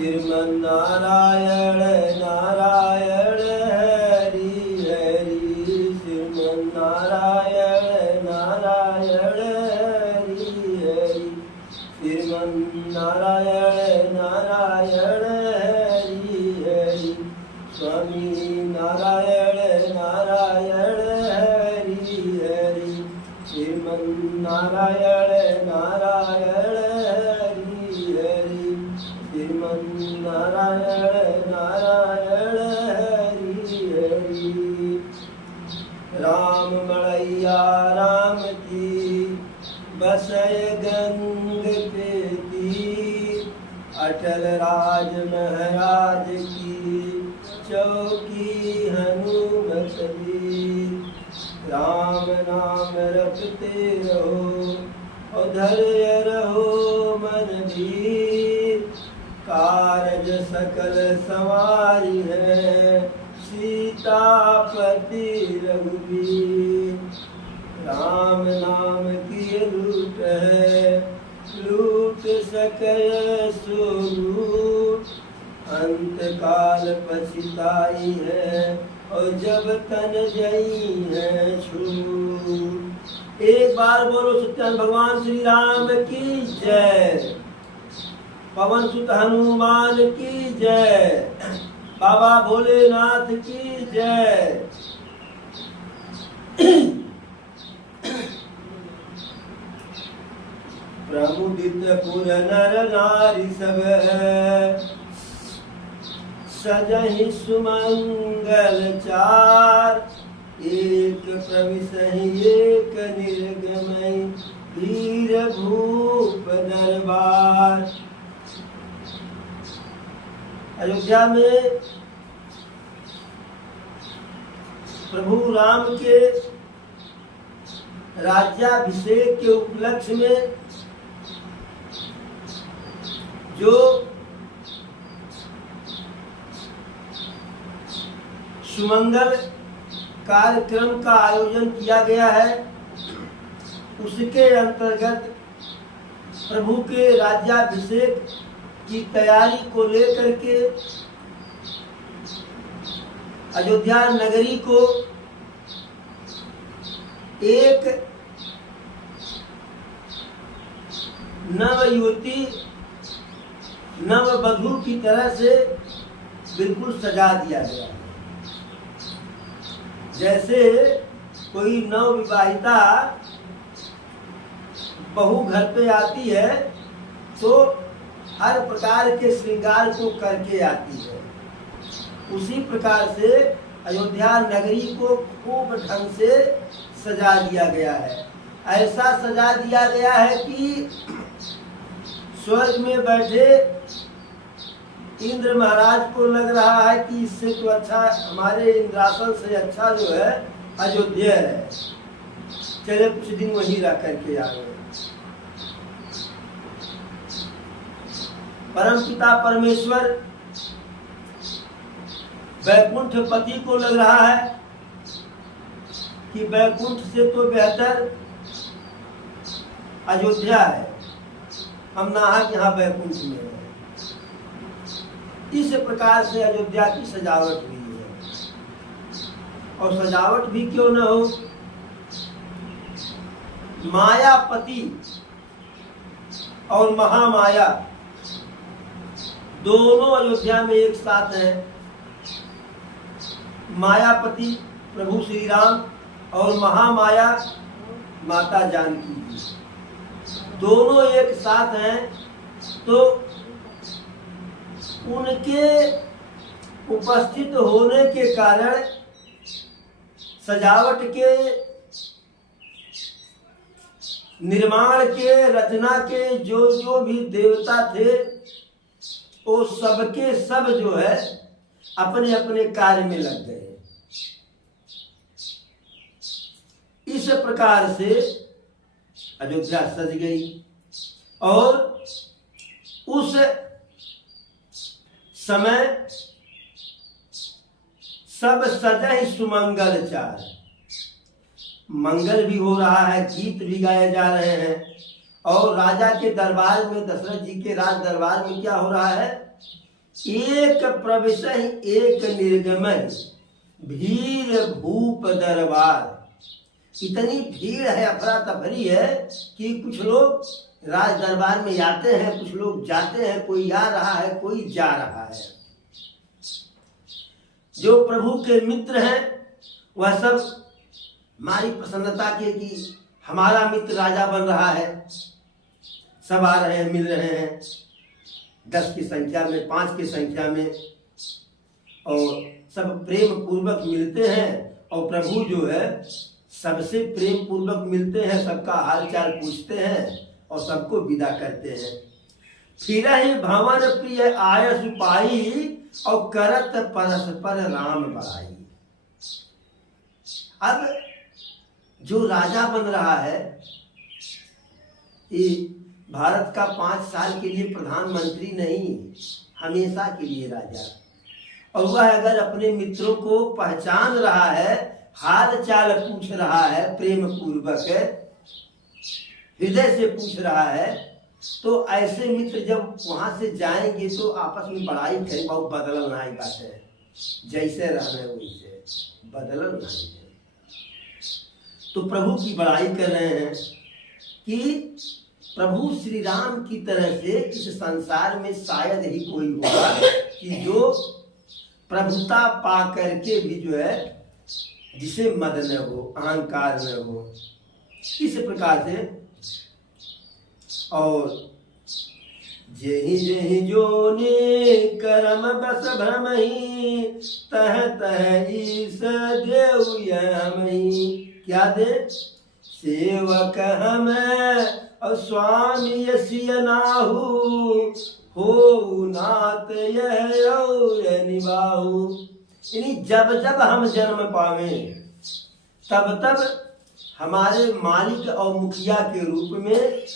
श्रीमन्नारायण नारायण हरि हरि श्रीमन्नारायण नारायण हरि हरि श्रीमन्नारायण नारायण हरि हरि स्वामी नारायण नारायण हरि हरि श्रीमन्नारायण नारायण हरि हरि श्रीमन्नारायण नारायण हरि हरि। राम मड़ैया राम की बसय गंग के तीर, अटल राज महाराज की चौकी हनुमत वीर। राम नाम रटते रहो और धैर्य रहो मन धीर, कारज सकल सवारी है सीतापति रघुवीर। राम नाम की लूट है लूट सके सो लूट, अंत काल पछताई है और जब तन जई है छूट। एक बार बोलो सत्यनारायण भगवान श्री राम की जय, पवन सुत हनुमान की जय, बाबा भोलेनाथ की जय। प्रमुदित पुर नर नारी सब सजहि सुमंगल चार, एक प्रविशहि एक निर्गमय वीर भूप दरबार। अयोध्या में प्रभु राम के राज्याभिषेक के उपलक्ष्य में जो सुमंगल कार्यक्रम का आयोजन किया गया है, उसके अंतर्गत प्रभु के राज्याभिषेक की तैयारी को लेकर के अयोध्या नगरी को एक नव युवती नव वधू की तरह से बिल्कुल सजा दिया गया। जैसे कोई नव विवाहिता बहू घर पे आती है तो हर प्रकार के श्रृंगार को करके आती है, उसी प्रकार से अयोध्या नगरी को खूब ढंग से सजा दिया गया है। ऐसा सजा दिया गया है कि स्वर्ग में बैठे इंद्र महाराज को लग रहा है कि इससे तो अच्छा, हमारे इंद्रासन से अच्छा जो है अयोध्या है, चले कुछ दिन वहीं रह करके आ गए। परमपिता परमेश्वर वैकुंठ पति को लग रहा है कि वैकुंठ से तो बेहतर अयोध्या है, हम नाहक यहाँ वैकुंठ में हैं। इस प्रकार से अयोध्या की सजावट हुई है। और सजावट भी क्यों न हो, मायापति और महामाया दोनों अयोध्या में एक साथ हैं। मायापति प्रभु श्री राम और महामाया माता जानकी, दोनों एक साथ हैं। तो उनके उपस्थित होने के कारण सजावट के, निर्माण के, रचना के जो भी देवता थे वो सबके सब जो है अपने अपने कार्य में लग गए। इस प्रकार से अयोध्या सज गई और उस समय सब सजहि सुमंगल चार, मंगल भी हो रहा है, गीत भी गाए जा रहे हैं। और राजा के दरबार में, दशरथ जी के राज दरबार में क्या हो रहा है, एक प्रविशहि एक निर्गमन, भीड़ भूप दरबार। इतनी भीड़ है, अफरा तफरी है कि कुछ लोग राज दरबार में आते हैं, कुछ लोग जाते हैं, कोई आ रहा है, कोई जा रहा है। जो प्रभु के मित्र हैं वह सब हमारी प्रसन्नता के कि हमारा मित्र राजा बन रहा है, सब आ रहे हैं, मिल रहे हैं 10 की संख्या में, 5 की संख्या में, और सब प्रेम पूर्वक मिलते हैं। और प्रभु जो है सबसे प्रेम पूर्वक मिलते हैं, सबका हालचाल पूछते हैं और सबको विदा करते हैं। फिर ही भवन प्रिय आयस पाई, और करत परस्पर राम बड़ाई। अब जो राजा बन रहा है, ये भारत का 5 साल के लिए प्रधानमंत्री नहीं, हमेशा के लिए राजा। और वह अगर अपने मित्रों को पहचान रहा है, हाल चाल पूछ रहा है, प्रेम पूर्वक हृदय से पूछ रहा है, तो ऐसे मित्र जब वहां से जाएंगे तो आपस में बड़ाई करें, बहुत बदलल नहीं बात है, जैसे रहने वैसे बदलल नहीं है। तो प्रभु की बड़ाई कर रहे हैं कि प्रभु श्री राम की तरह से इस संसार में शायद ही कोई होगा कि जो प्रभुता पा करके भी जो है जिसे मद न हो, अहंकार न हो, इस प्रकार से। और जेहि जेहि जोने करम बस भ्रमहि, तह तह ईस देउ यमहि। क्या दे? सेवक हम और स्वामी यसिय नाहु, हो नात यह और निभाहु। यानी जब जब हम जन्म पावे तब तब हमारे मालिक और मुखिया के रूप में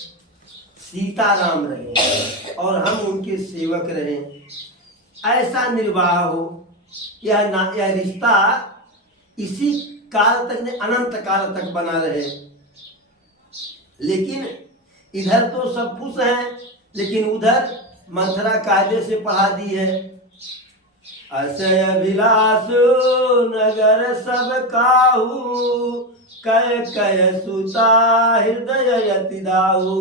सीताराम रहे और हम उनके सेवक रहें, ऐसा निर्वाह हो। यह रिश्ता इसी काल तक ने अनंत काल तक बना रहे। लेकिन इधर तो सब खुश हैं, लेकिन उधर मंथरा कायदे से पढ़ा दी है। असय अभिलाष नगर सब काहू, कय कय सुता हृदय यति दाहू।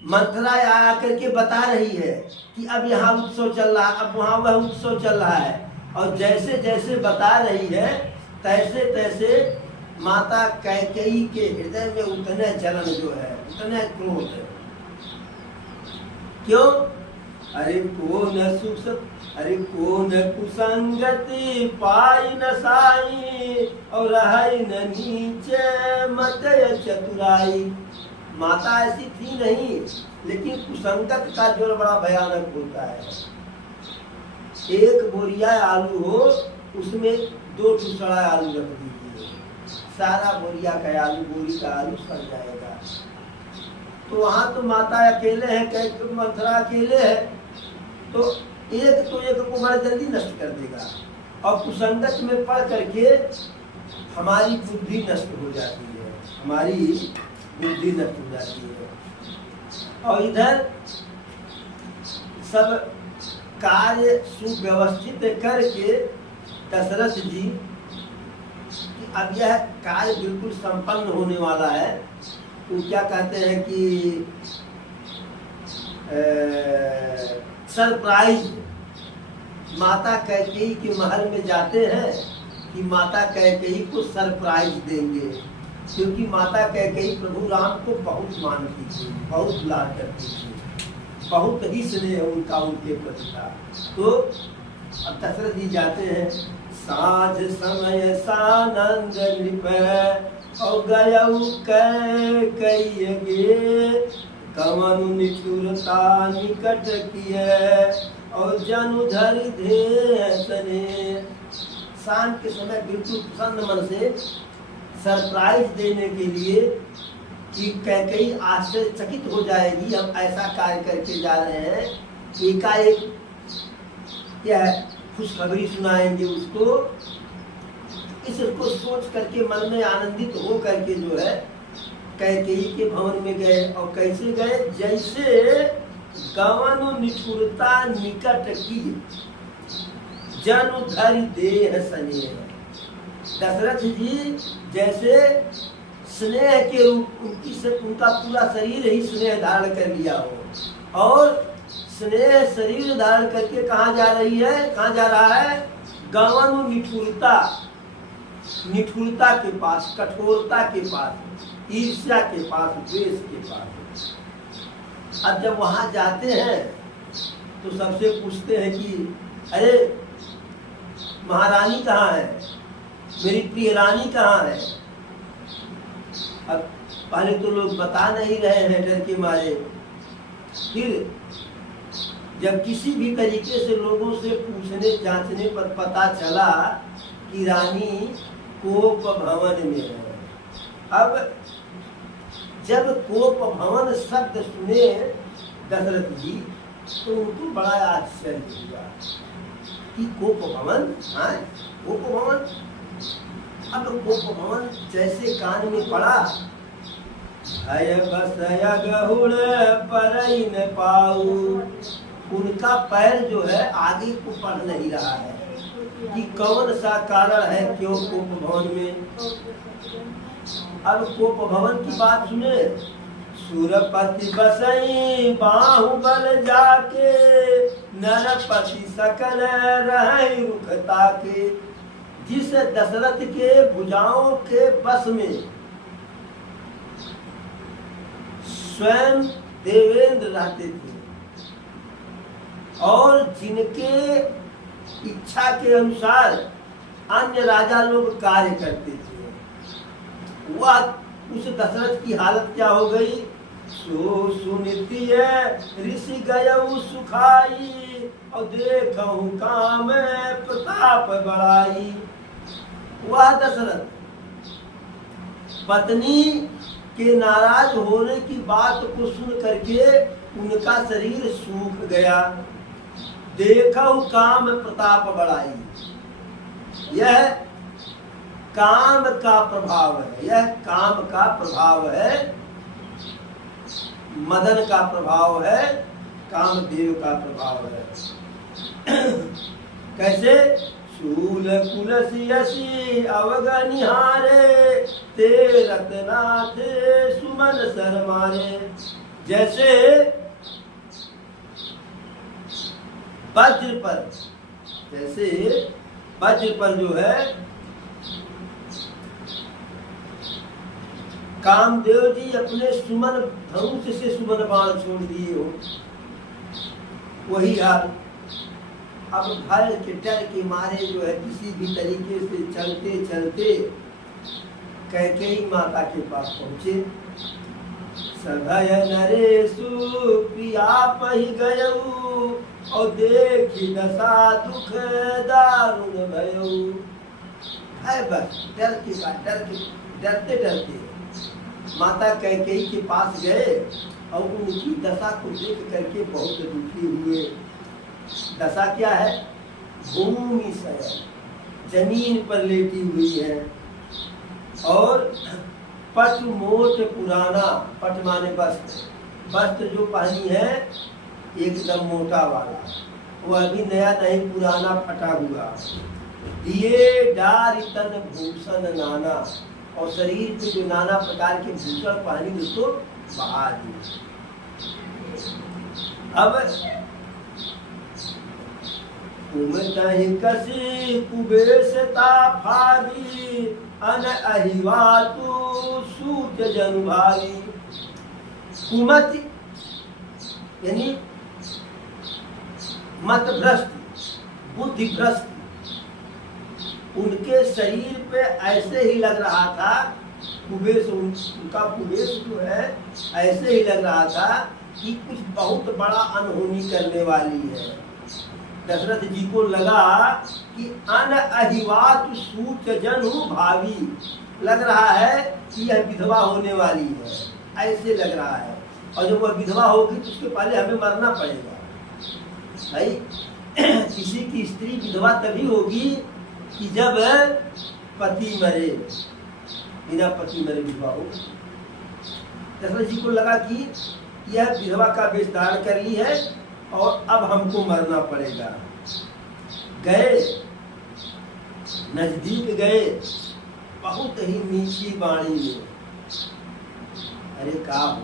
मंथरा आकर के बता रही है कि अब यहाँ उत्सव चल रहा, अब वहाँ वह उत्सव चल रहा है, और जैसे जैसे बता रही है तैसे तैसे माता कैकेयी के हृदय में उतने जलन जो है, उतने क्रोध है। क्यों? अरे कौन सुख, अरे कौन कुसंगति पाई न साई, और रही न नीचे मत चतुराई। माता ऐसी थी नहीं, लेकिन कुसंगत का जोर बड़ा भयानक होता है। एक बोरिया आलू हो, उसमें 2 टुकड़ा आलू रख दीजिए, सारा बोरिया का आलू, बोरी का आलू सड़ जाएगा। तो वहाँ तो माता अकेले है, कई मंथरा अकेले है, तो एक को बड़ा जल्दी नष्ट कर देगा। और कुसंगत में पड़ करके हमारी बुद्धि नष्ट हो जाती है, हमारी बुद्धि नष्ट हो जाती है। और इधर सब कार्य सुव्यवस्थित करके दशरथ जी कि अब यह कार्य बिल्कुल संपन्न होने वाला है, तो क्या कहते हैं कि सरप्राइज माता कैकेयी के महल में जाते हैं कि माता कैकेयी को सरप्राइज देंगे, क्योंकि माता कैकेयी प्रभु राम को बहुत मानती थी, बहुत लाड करती थी, बहुत ही स्नेह उनका उनके प्रति था। तो अब दशरथ जी जाते हैं, साँझ समय सानंद नृप, और गयऊ कैकेयी कमनु निठुरता निकट किए, और जनु धरि धे। शाम के समय बिल्कुल प्रसन्न मन से सरप्राइज देने के लिए कि कैकेयी आश्चर्यचकित हो जाएगी, हम ऐसा कार्य करके जा रहे हैं, एकाएक क्या खुशखबरी सुनाएंगे उसको। इसको सोच करके मन में आनंदित हो करके जो है कैकेयी के भवन में गए। और कैसे गए? जैसे गवन निठुरता निकट की, जनु धरि देह स्नेह। दशरथ जी जैसे स्नेह के रूप उनका पूरा शरीर ही स्नेह धारण कर लिया हो, और स्नेह शरीर धारण करके कहाँ जा रही है, कहाँ जा रहा है? गवन निठुरता, निठुरता के पास, कठोरता के पास, ईर्ष्या के पास, द्वेष के पास। अब जब वहां जाते हैं तो सबसे पूछते हैं कि अरे महारानी कहाँ है, मेरी प्रिय रानी कहाँ है? अब पहले तो लोग बता नहीं रहे हैं डर के मारे, फिर जब किसी भी तरीके से लोगों से पूछने जांचने पर पता चला कि रानी कोप भवन में है। अब जब कोप भवन शब्द सुने दशरथ जी तो उनको बड़ा आश्चर्य हुआ कि कोप भवन, हाँ कोप भवन। अब कोप भवन जैसे कान में पड़ा, भय बसय गहुड़ परई न पाऊ। उनका पैर जो है आगे को बढ़ नहीं रहा है कि कौन सा कारण है क्यों कोप भवन में। अब कोप भवन की बात सुने, सुरपति बसई बाहुबल जाके, नरपति सकल रहे रुखता के। जिस दशरथ के भुजाओं के बस में स्वयं देवेंद्र रहते थे और जिनके इच्छा के अनुसार अन्य राजा लोग कार्य करते थे, वह उस दशरथ की हालत क्या हो गई? सो सुनितिय ऋषि गयऊ सुखाई, और देखहु काम प्रताप बढ़ाई। वह दशरथ पत्नी के नाराज होने की बात को सुन करके उनका शरीर सूख गया। देखहु काम प्रताप बढ़ाई। यह काम का प्रभाव है, यह काम का प्रभाव है, मदन का प्रभाव है, कामदेव का प्रभाव है। कैसे? शूल कुलसी यसी अवगनिहारे, ते रत्नाथ सुमन सर मारे। जैसे वज्र पर, जैसे वज्र पर जो है कामदेव जी अपने सुमन धनुष से सुमन बाण छोड़ दिए हो, वही हाल। अब भय के डर के मारे जो है किसी भी तरीके से चलते चलते कैकेयी माता के पास पहुंचे। सभय नरेशु प्रिया पहि गयऊ, और देखी दशा दुख दारुण भयऊ। है बस डर के बाद, डरते डरते माता कैकेयी के पास गए और उनकी दशा को देख करके बहुत दुखी हुए। दशा क्या है? भूमि शयन, जमीन पर लेटी हुई है, और पट मोट पुराना, पट माने वस्त्र, वस्त्र जो पहनी है एकदम मोटा वाला, वो अभी नया नहीं पुराना फटा हुआ। दिए डार तन भूषण नाना, और शरीर पे जो नाना प्रकार के भूषण पहनी उसको बहा दिए। अब कुमतहि कसी कुबेशता फारी, अन अहिवातु सूत जनु भारी। कुमति यानी मत भ्रष्ट, बुद्धि भ्रष्ट। उनके शरीर पे ऐसे ही लग रहा था, कुबेश, उनका कुबेश जो है ऐसे ही लग रहा था कि कुछ बहुत बड़ा अनहोनी करने वाली है। दशरथ जी को लगा कि अन अहिवात सूत जनु भावी, लग रहा है कि यह विधवा होने वाली है, ऐसे लग रहा है। और जब वह विधवा होगी तो उसके पहले हमें मरना पड़ेगा। भाई किसी की स्त्री विधवा तभी होगी कि जब पति मरे, बिना पति मरे विधवा हो। दशरथ जी को लगा कि यह विधवा का वेश धारण कर ली है और अब हमको मरना पड़ेगा। गए, नजदीक गए, बहुत ही मीठी वाणी में, अरे का हो,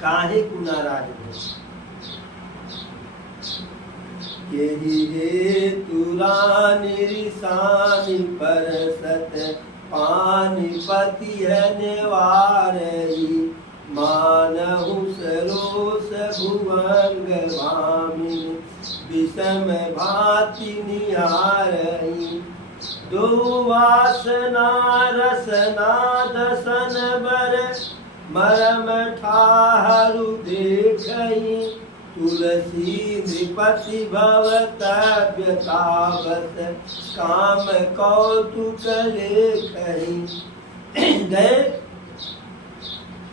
काहे को नाराज हो, यही हेतु रानी रिसानी परसत पानीपति है निवारई, मानहु सरोस भुवंग भामिनी विषम भाति निहारई, दो वासना रसना दसन बर मरम ठाहरु देखई, तुलसी नृपति भवतव्यतावत काम कौतुक लेखई। गए,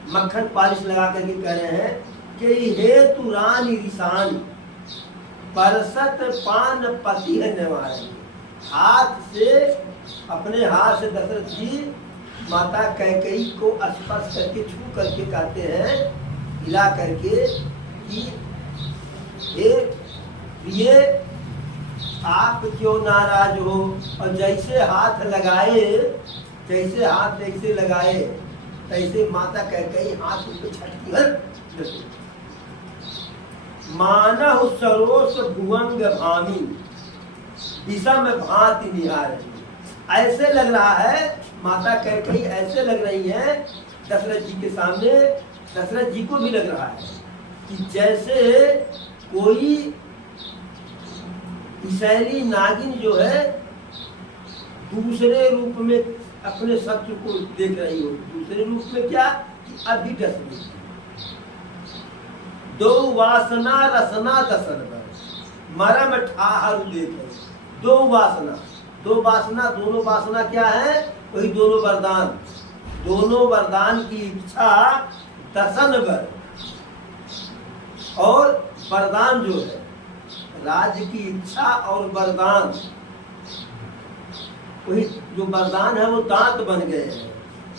मक्खन पालिश लगा करके कह रहे हैं कि हेतु रानी रिसानी परसत पान पति है निवारणी, हाथ से, अपने हाथ से दशरथ जी माता कैकेयी को स्पर्श करके छू करके कहते हैं, हिला करके कि हे प्रिय, आप क्यों नाराज हो। और जैसे हाथ लगाए, जैसे हाथ ऐसे लगाए, तैसे माता कैकेयी हाथ उनको छटकी मानहु सरोस भुवंग भामी विषम भाति निहारई। ऐसे लग रहा है, माता कैकेयी ऐसे लग रही है दशरथ जी के सामने, दशरथ जी को भी लग रहा है कि जैसे कोई विषैली नागिन जो है दूसरे रूप में अपने शत्रु को देख रही हो। दूसरे रूप में क्या कि अभी डस गई। दो वासना रसना दसन बर मरम ठाहरु देखई। दो वासना, दो वासना, दोनों वासना क्या है, वही दोनों वरदान, दोनों वरदान की इच्छा दसन बर, और वरदान जो है राज्य की इच्छा और वरदान, वही जो वरदान है वो दांत बन गए हैं,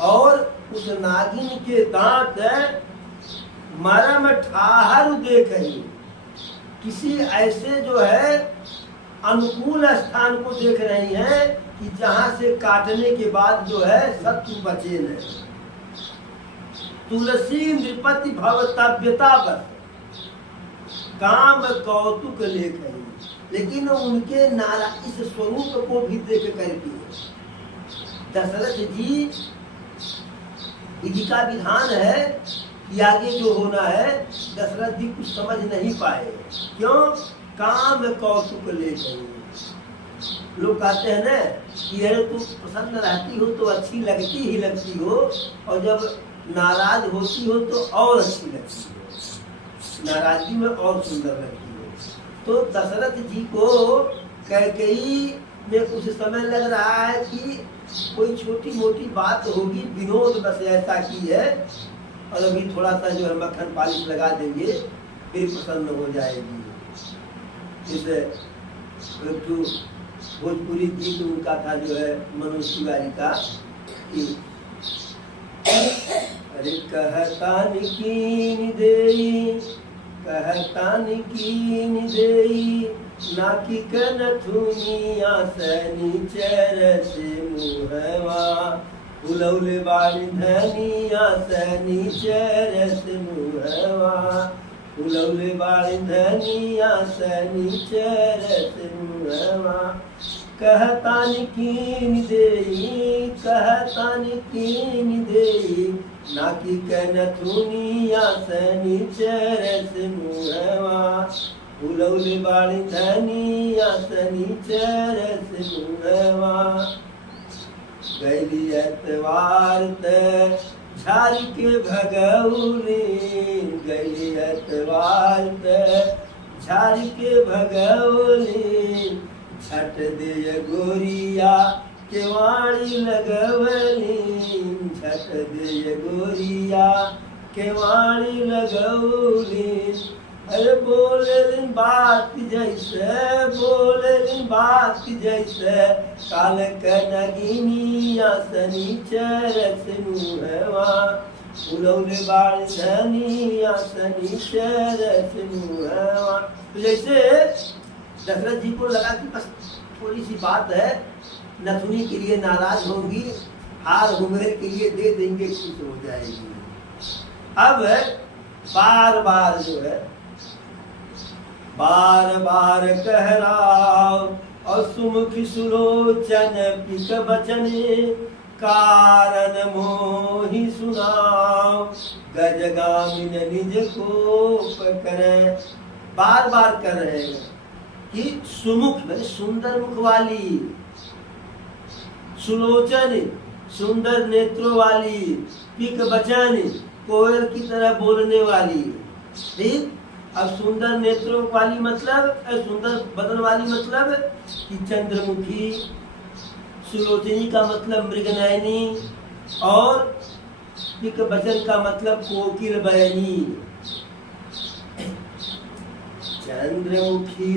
और उस नागिन के दांत मरम ठाहरु देखई, किसी ऐसे जो है अनुकूल स्थान को देख रही हैं कि जहां से काटने के बाद जो है शत्रु बचे न। तुलसी नृपति भवतव्यता बस काम कौतुक लेखई, लेकिन उनके नारा इस स्वरूप को भी देख करके दशरथ जी, विधि का विधान है कि आगे जो होना है दशरथ जी कुछ समझ नहीं पाए। क्यों? काम कौतुक लेखई। लोग कहते हैं ना कि अरे तुम प्रसन्न रहती हो तो अच्छी लगती ही लगती हो, और जब नाराज होती हो तो और अच्छी लगती हो, नाराजगी में और सुंदर लगती हो। तो दशरथ जी को कैकेयी में कुछ समय लग रहा है कि कोई छोटी मोटी बात होगी, विनोद बस ऐसा की है, और अभी थोड़ा सा जो है मक्खन पालिश लगा देंगे फिर प्रसन्न हो जाएगी। जैसे भोजपुरी गीत उनका था जो है मनोज तिवारी का कि अरे कहतान कीन देई, कहतान कीन देई, नाकी कनथुनिया सनीचर से मुहवा, उलौले बाड़ी धनिया सनीचर से मुहवा, उलौले बाड़ी धनिया सनीचर से मुहवा, कहतान कीन देई, कहतान कीन देई, नाकी कनथुनिया सनीचर से मुहवा, उलौले बाड़ी धनिया सनीचर से मुहवा, गैली एतवार त झारी के भगौनी, गैली एतवार त झारी के भगौनी, छठ दे गोरिया के वाणी लगवली, छठ दे गोरिया के वाणी लगौली। अरे बोले बात जैसे, बोले बात जैसे, काल कनगिनिया सनीचर से मुहवा, उलौले बाण धनी आसनी चरसनुआ। तो जैसे दशरथ जी को लगा कि बस थोड़ी सी बात है, नथुनी के लिए नाराज होंगी, हार हुमेर के लिए दे देंगे, खुश हो जाएगी। अब बार बार जो है, बार बार कह रहा और सुमुखी सुलोचन पिक बचने, कारण मोहि सुनाओ गजगामिन निज कोप करे। बार बार कर रहे हैं कि सुमुख मैंने सुंदर मुख वाली, सुलोचन सुंदर नेत्रों वाली, पिक बचन कोयल की तरह बोलने वाली। ठीक, अब सुंदर नेत्रों वाली मतलब, सुंदर बदन वाली मतलब कि चंद्रमुखी, सुलोचनी का मतलब मृगनयनी, और पिक बचन का मतलब कोकिल बयनी। चंद्रमुखी,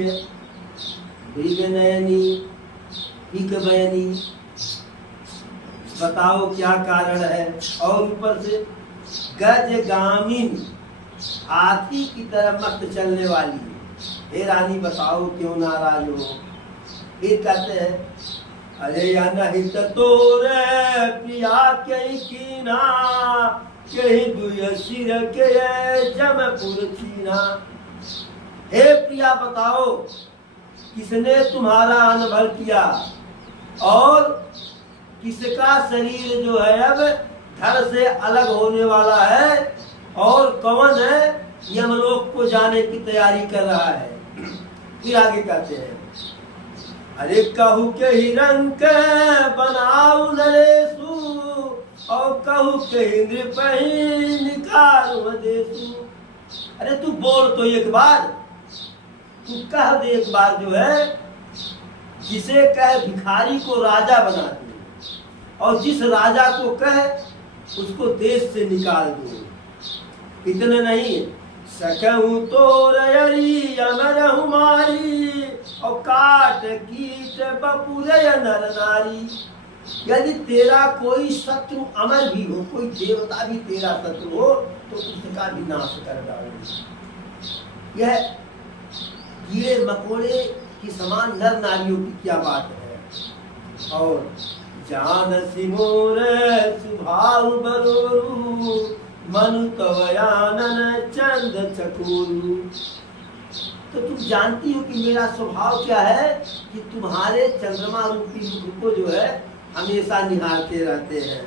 मृगनयनी, पिक बयनी, बताओ क्या कारण है। और ऊपर से गजगामिन, हाथी की तरह मस्त चलने वाली। हे रानी बताओ क्यों नाराज हो। फिर कहते हैं अरे या नहीं तोर प्रिया कहीं कीना, कहीं दुय सिर के जमपुर छीना। हे प्रिया बताओ किसने तुम्हारा अनभल किया, और किसका शरीर जो है अब धड़ से अलग होने वाला है, और कौन है यमलोक को जाने की तैयारी कर रहा है। फिर आगे कहते हैं अरे कहू के हिरंक बनाऊ नरेशु, और कहू के नृपहि निखारु देशु। अरे तू बोल तो एक बार, तू कह दे एक बार जो है, जिसे कह भिखारी को राजा बना दे, और जिस राजा को कह उसको देश से निकाल दो। इतना नहीं, सकहूं तो रयरी अमर हुमारी, और काट कीट बपुरय नर नारी। यदि तेरा कोई शत्रु अमर भी हो, कोई देवता भी तेरा शत्रु हो, तो उसका भी नाश कर डालो। यह कीड़े मकोड़े की समान नर नारियों की क्या बात है। और जान सिमोर सुभाव बरोरू, मनु तवयानन चंद चकोरू। तो तुम जानती हो कि मेरा स्वभाव क्या है, कि तुम्हारे चंद्रमा रूपी मुख को जो है हमेशा निहारते रहते हैं।